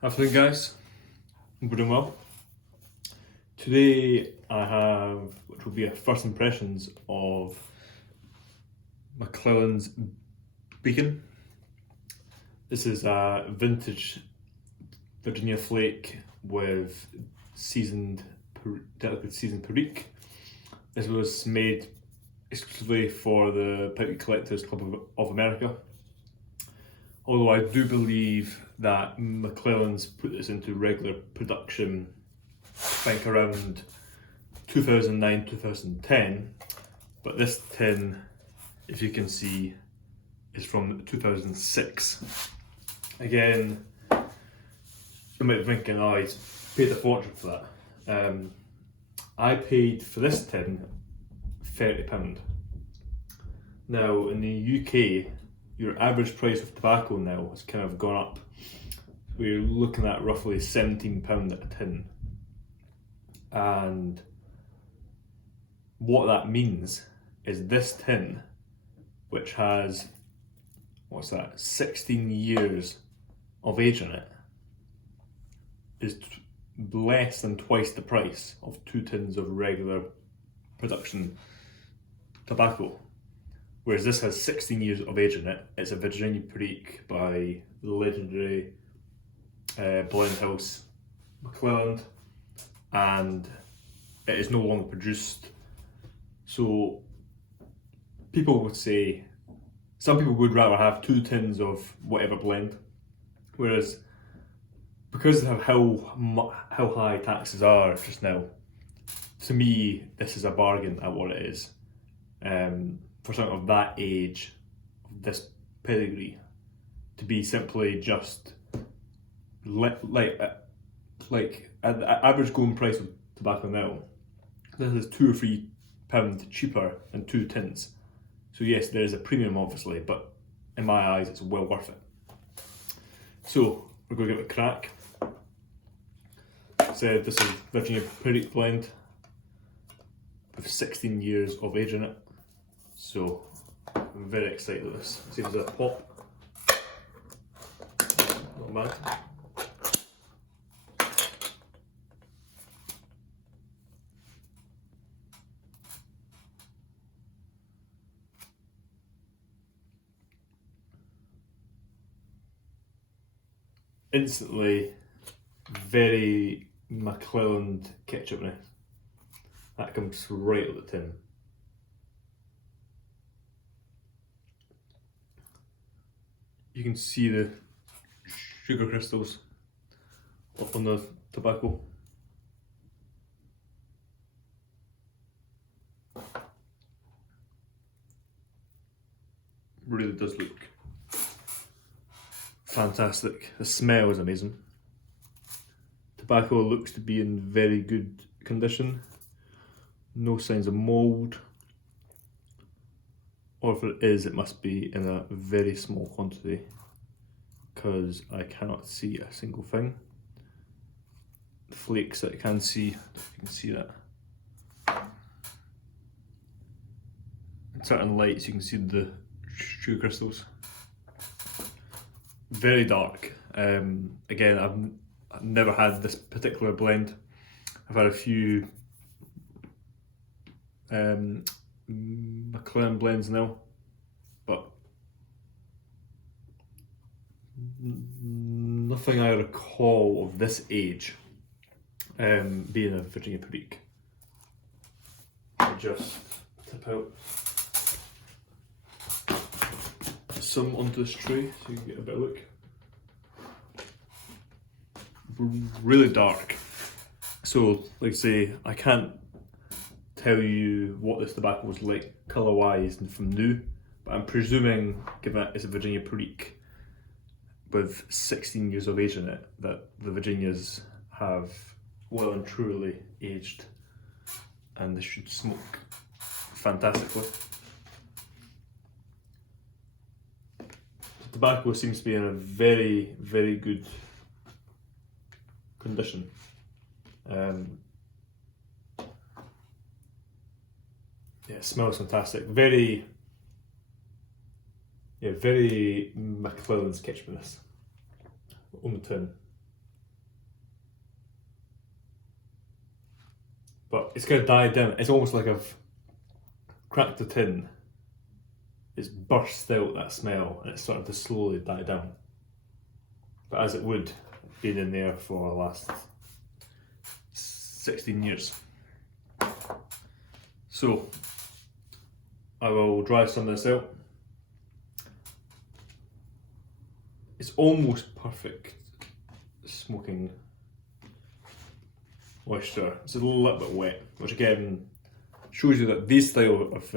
Afternoon, guys. I'm doing well. Today I have, which will be a first impressions of McClelland's beacon. This is a vintage Virginia flake with delicate seasoned perique. This was made exclusively for the Pouty Collectors Club of America. Although I do believe that McClelland's put this into regular production, I think around 2009, 2010, but this tin, if you can see, is from 2006. Again, you might be thinking, oh, he's paid a fortune for that. I paid for this tin £30. Now, in the UK, your average price of tobacco now has kind of gone up. We're looking at roughly £17 a tin. And what that means is this tin, which has, 16 years of age in it, is less than twice the price of 2 tins of regular production tobacco. Whereas this has 16 years of age in it. It's a Virginia Perique by the legendary blend house McClelland, and it is no longer produced. So people would say, some people would rather have 2 tins of whatever blend, whereas because of how high taxes are just now, to me this is a bargain at what it is. For something of that age, of this pedigree, to be simply just like at the average going price of tobacco now, this is £2 or £3 cheaper than 2 tins. So yes, there is a premium obviously, but in my eyes it's well worth it. So we're going to give it a crack. Said this is Virginia Perique blend with 16 years of age in it. So I'm very excited with this. See if there's a pop. Not bad. Instantly, very McClelland ketchupness. That comes right out the tin. You can see the sugar crystals up on the tobacco. Really does look fantastic. The smell is amazing. Tobacco looks to be in very good condition. No signs of mould. Or if it is, it must be in a very small quantity, because I cannot see a single thing. The flakes that I can see, if you can see that. In certain lights you can see the sugar crystals. Very dark. Again, I've never had this particular blend. I've had a few McClelland blends now, but nothing I recall of this age being a Virginia Perique. I just tip out some onto this tray so you can get a better look. Really dark. So, like I say, I can't tell you what this tobacco was like colour wise and from new, but I'm presuming, given it's a Virginia Perique with 16 years of age in it, that the Virginias have well and truly aged, and this should smoke fantastically. The tobacco seems to be in a very, very good condition. Yeah, it smells fantastic. Very McClelland's ketchupness on the tin. but it's kind of died down. It's almost like I've cracked the tin, it's burst out that smell, and it's starting to slowly die down. But as it would, been in there for the last 16 years. So I will dry some of this out. It's almost perfect smoking moisture. It's a little bit wet, which again shows you that these style of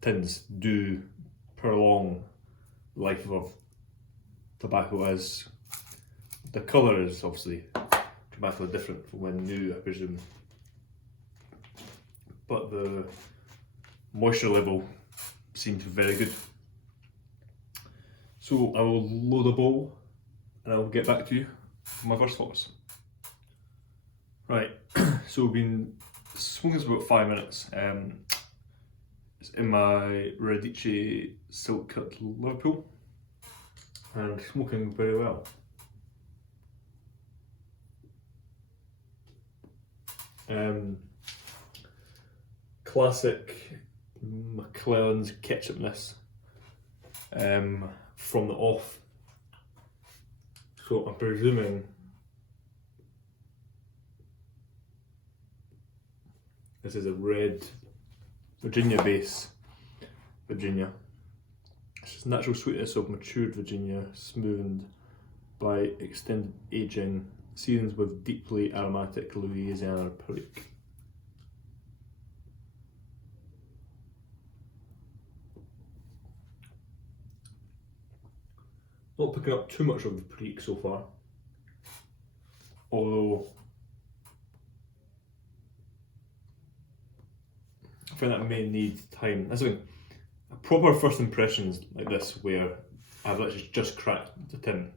tins do prolong the life of tobacco, as the colour is obviously dramatically different from when new, I presume. But the moisture level seems very good. So I will load a bowl and I'll get back to you for my first thoughts. Right, so we've been smoking this about 5 minutes. It's in my Radice Silk Cut Liverpool and smoking very well. Classic McClelland's ketchupness from the off. So I'm presuming this is a red Virginia base. Virginia. It's just natural sweetness of matured Virginia, smoothened by extended aging, seasoned with deeply aromatic Louisiana perique. Not picking up too much of the perique so far, although I find that may need time. That's like a proper first impressions like this, where I've literally just cracked the tin.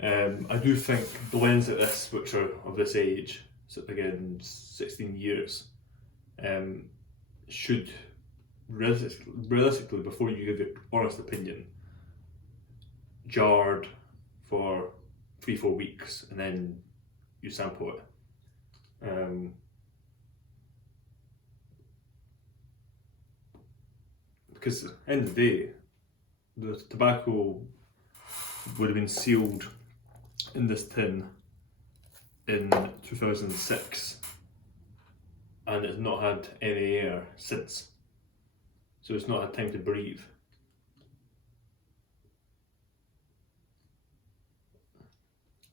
I do think blends like this, which are of this age, so again 16 years, should realistically, before you give your honest opinion, jarred for 3-4 weeks and then you sample it. Because at the end of the day, the tobacco would have been sealed in this tin in 2006 and it's not had any air since, so it's not had time to breathe.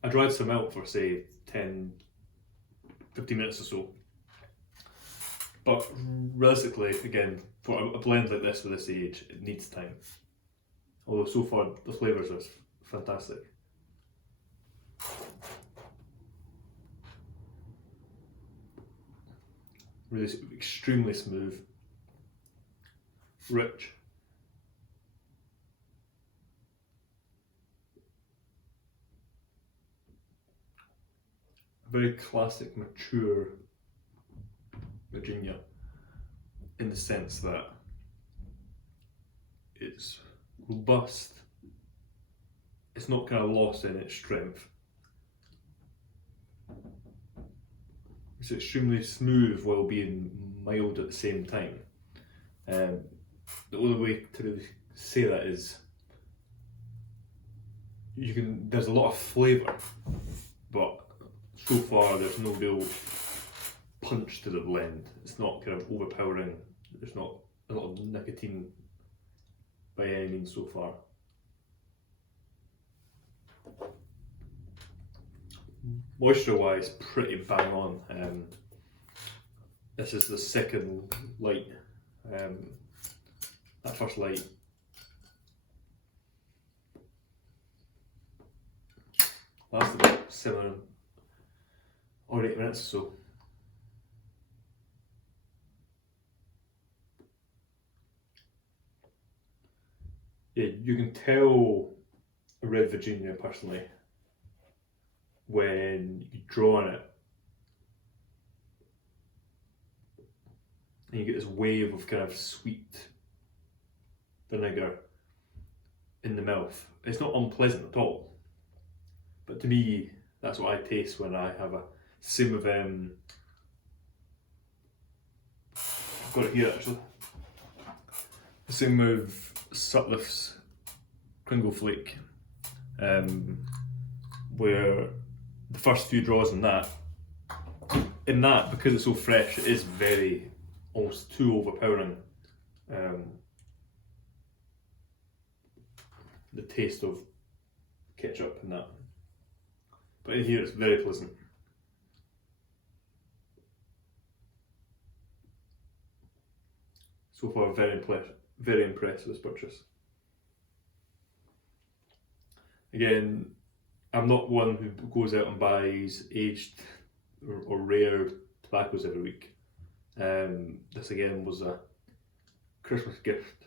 I dried some out for say 10-15 minutes or so, but realistically, again, for a blend like this with this age, it needs time. Although so far the flavours are fantastic. Really extremely smooth, rich. Very classic, mature Virginia, in the sense that it's robust, it's not kind of lost in its strength. It's extremely smooth while being mild at the same time. The only way to really say that is there's a lot of flavour, but so far there's no real punch to the blend. It's not kind of overpowering. There's not a lot of nicotine by any means so far. Moisture wise, pretty bang on. This is the second light. That first light lasted about 7 or 8 minutes or so. Yeah, you can tell a red Virginia personally when you draw on it and you get this wave of kind of sweet vinegar in the mouth. It's not unpleasant at all, but to me that's what I taste when I have a same with got it here actually. The same with Sutliff's Kringle Flake, where the first few draws in that, because it's so fresh, it is very, almost too overpowering. The taste of ketchup and that. But in here it's very pleasant. So far, very impressed with this purchase. Again, I'm not one who goes out and buys aged or rare tobaccos every week. This again was a Christmas gift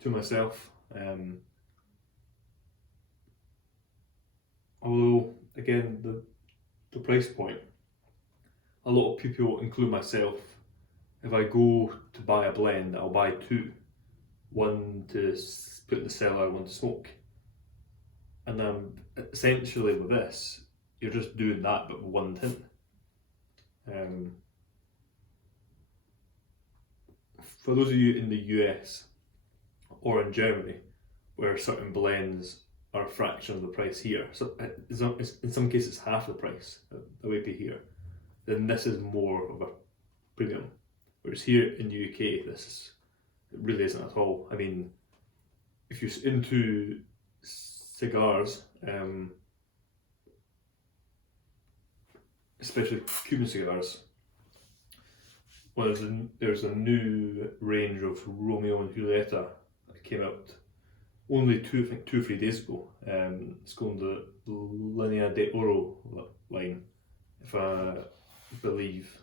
to myself. Although, again, the price point, a lot of people, including myself, if I go to buy a blend, I'll buy two. One to put in the cellar, one to smoke. And then essentially with this, you're just doing that but with one tin. For those of you in the US or in Germany, where certain blends are a fraction of the price here, so in some cases half the price that we pay here, then this is more of a premium. Whereas here in the UK, it really isn't at all. I mean, if you're into cigars, especially Cuban cigars, well, there's a new range of Romeo and Julieta that came out only 2-3 days ago. It's called the Linea de Oro line, if I believe,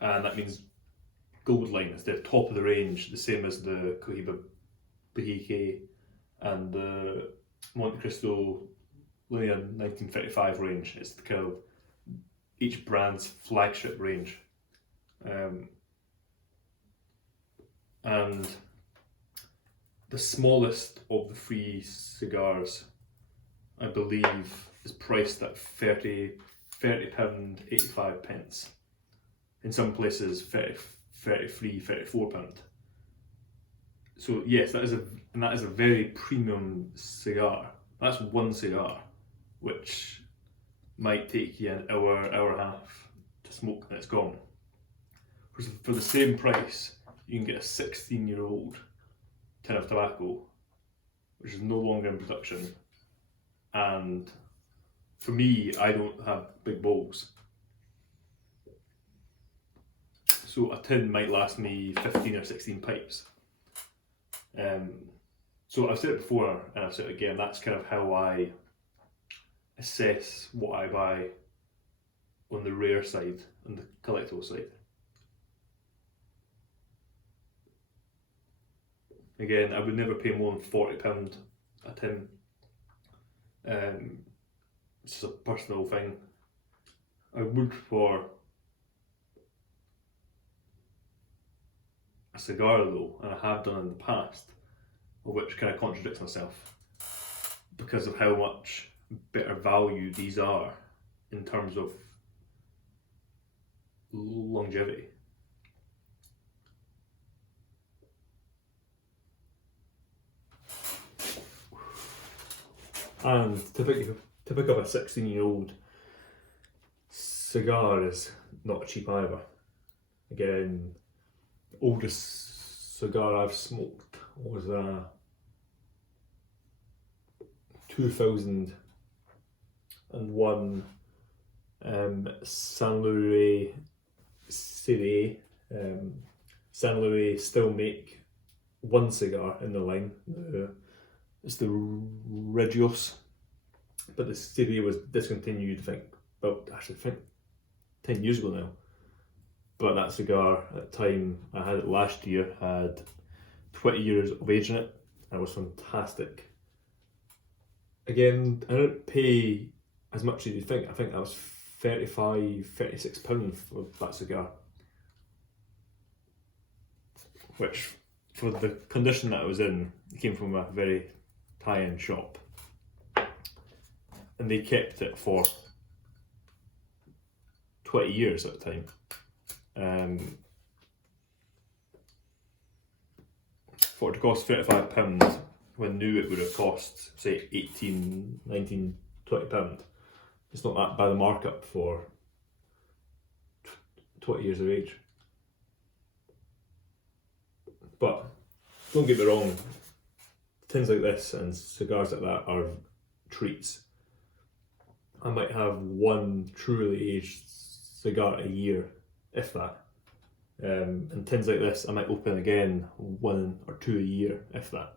and that means gold line. It's the top of the range, the same as the Cohiba Bahike and the Monte Cristo Linea 1935 range. It's the kind of each brand's flagship range. And the smallest of the three cigars, I believe, is priced at £30.85. In some places, £33, £34. So yes, that is a very premium cigar. That's one cigar, which might take you an hour and a half to smoke and it's gone. For the same price, you can get a 16-year-old tin of tobacco, which is no longer in production. And for me, I don't have big bowls, so a tin might last me 15 or 16 pipes. So I've said it before and I've said it again, that's kind of how I assess what I buy on the rare side and the collectible side. Again, I would never pay more than £40 a tin. It's a personal thing. I would for a cigar though, and I have done in the past, which kind of contradicts myself because of how much better value these are in terms of longevity. And to pick up a 16-year-old cigar is not cheap either. Again, the oldest cigar I've smoked was a 2001 Saint Laurent Serie. Saint Laurent still make one cigar in the line. It's the Regios, but the Serie was discontinued, I think 10 years ago now. But that cigar, at the time I had it last year, had 20 years of age in it, and it was fantastic. Again, I didn't pay as much as you'd think. I think that was £35-36 for that cigar, which, for the condition that it was in, it came from a very high-end shop, and they kept it for 20 years at the time. For it to cost £35 when new it would have cost, say, £18, £19, £20. It's not that bad a markup for 20 years of age. But don't get me wrong, tins like this and cigars like that are treats. I might have one truly aged cigar a year, if that. And tins like this I might open again 1 or 2 a year, if that.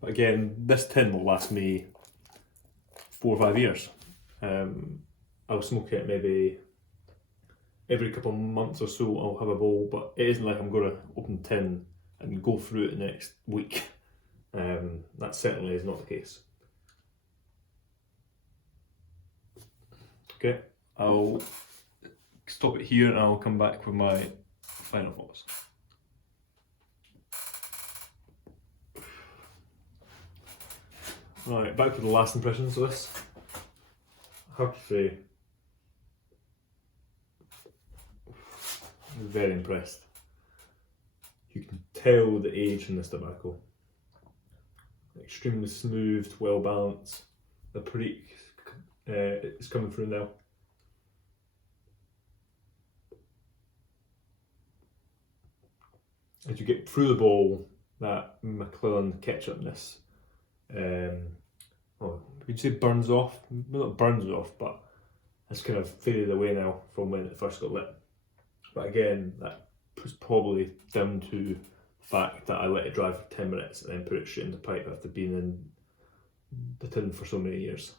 But again, this tin will last me 4 or 5 years. I'll smoke it maybe every couple of months or so. I'll have a bowl, but it isn't like I'm going to open the tin and go through it the next week. That certainly is not the case. Okay, I'll stop it here and I'll come back with my final thoughts. Alright, back to the last impressions of this. I have to say, I'm very impressed. You can tell the age in this tobacco. Extremely smooth, well balanced. The perique is coming through now. As you get through the bowl, that McClelland ketchupness, would you say burns off? Well, not burns off, but it's kind of faded away now from when it first got lit. But again, that was probably down to the fact that I let it dry for 10 minutes and then put it straight in the pipe after being in the tin for so many years.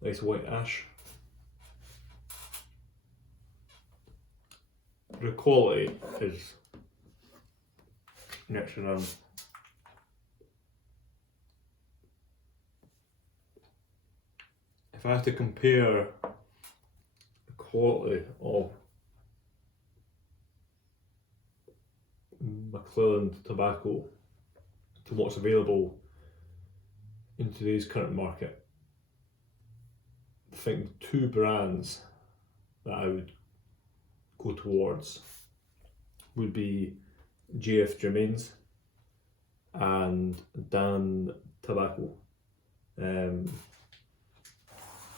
Nice white ash. The quality is next to none. If I have to compare the quality of McClelland tobacco to what's available in today's current market, I think 2 brands that I would go towards would be JF Germain's and Dan Tobacco.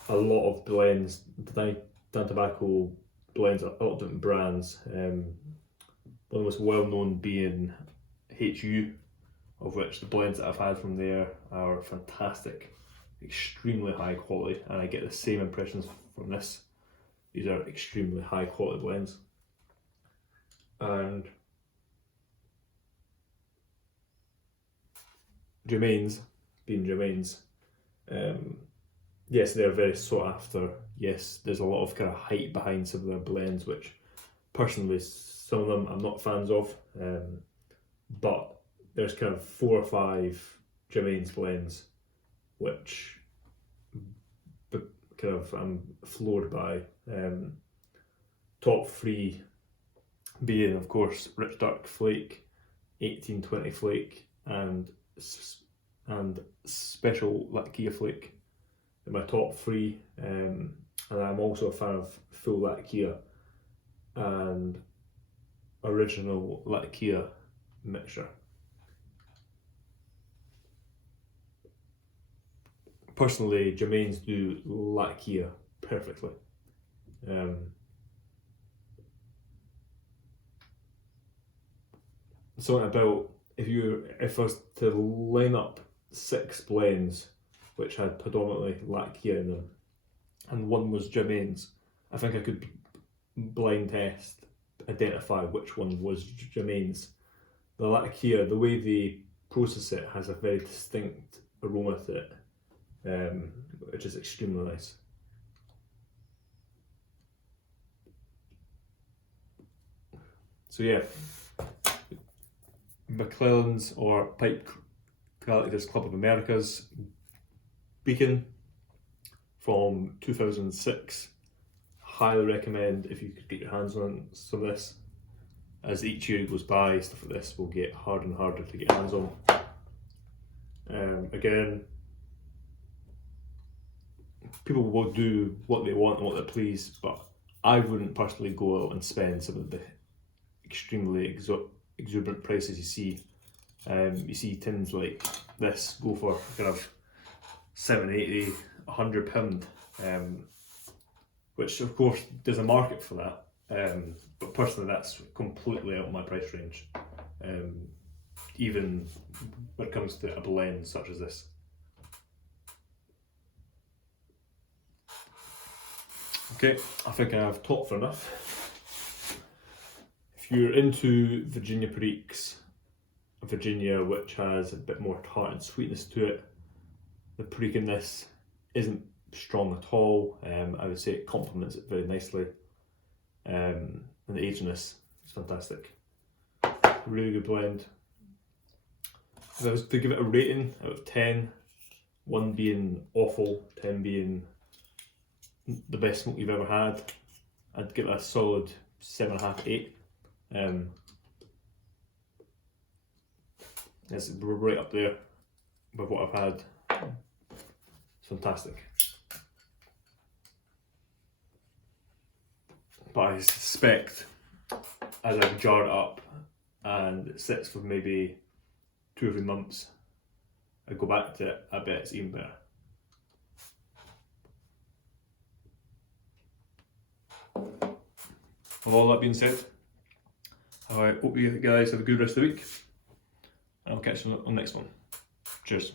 A lot of blends, Dan Tobacco blends a lot of different brands. One of the most well known being HU, of which the blends that I've had from there are fantastic, extremely high quality, and I get the same impressions from this. These are extremely high quality blends. And Germain's, being Germain's, yes, they're very sought after. Yes, there's a lot of kind of hype behind some of their blends, which personally some of them I'm not fans of. But there's kind of 4 or 5 Germain's blends which kind of I'm floored by. Top 3 being, of course, Rich Dark Flake, 1820 Flake, and Special Latakia Flake. In my top 3, and I'm also a fan of Full Latakia and Original Latakia mixture. Personally, Germain's do Latakia perfectly. Something about if I was to line up 6 blends which had predominantly Latakia in them, and one was Germain's, I think I could blind test, identify which one was Germain's. The Latakia, the way they process it, has a very distinct aroma to it, which is extremely nice. So yeah, McClelland's or Pipe Collectors Club of America's Beacon from 2006, highly recommend if you could get your hands on some of this. As each year goes by, stuff like this will get harder and harder to get hands on. Again, people will do what they want and what they please, but I wouldn't personally go out and spend some of the extremely exuberant prices you see. You see tins like this go for kind of £7.80, £100, which of course there's a market for that. But personally, that's completely out of my price range. Even when it comes to a blend such as this. Okay, I think I've talked for enough. If you're into Virginia Periques, Virginia which has a bit more tart and sweetness to it, the Perique in this isn't strong at all. I would say it complements it very nicely. And the aginess is fantastic. Really good blend. If I was to give it a rating out of 10, 1 being awful, 10 being the best smoke you've ever had, I'd give it a solid 7.5, 8. It's right up there with what I've had. It's fantastic. But I suspect as I jar it up and it sits for maybe 2 or 3 months, I go back to it, I bet it's even better. With all that being said, I hope you guys have a good rest of the week, and I'll catch you on the next one. Cheers.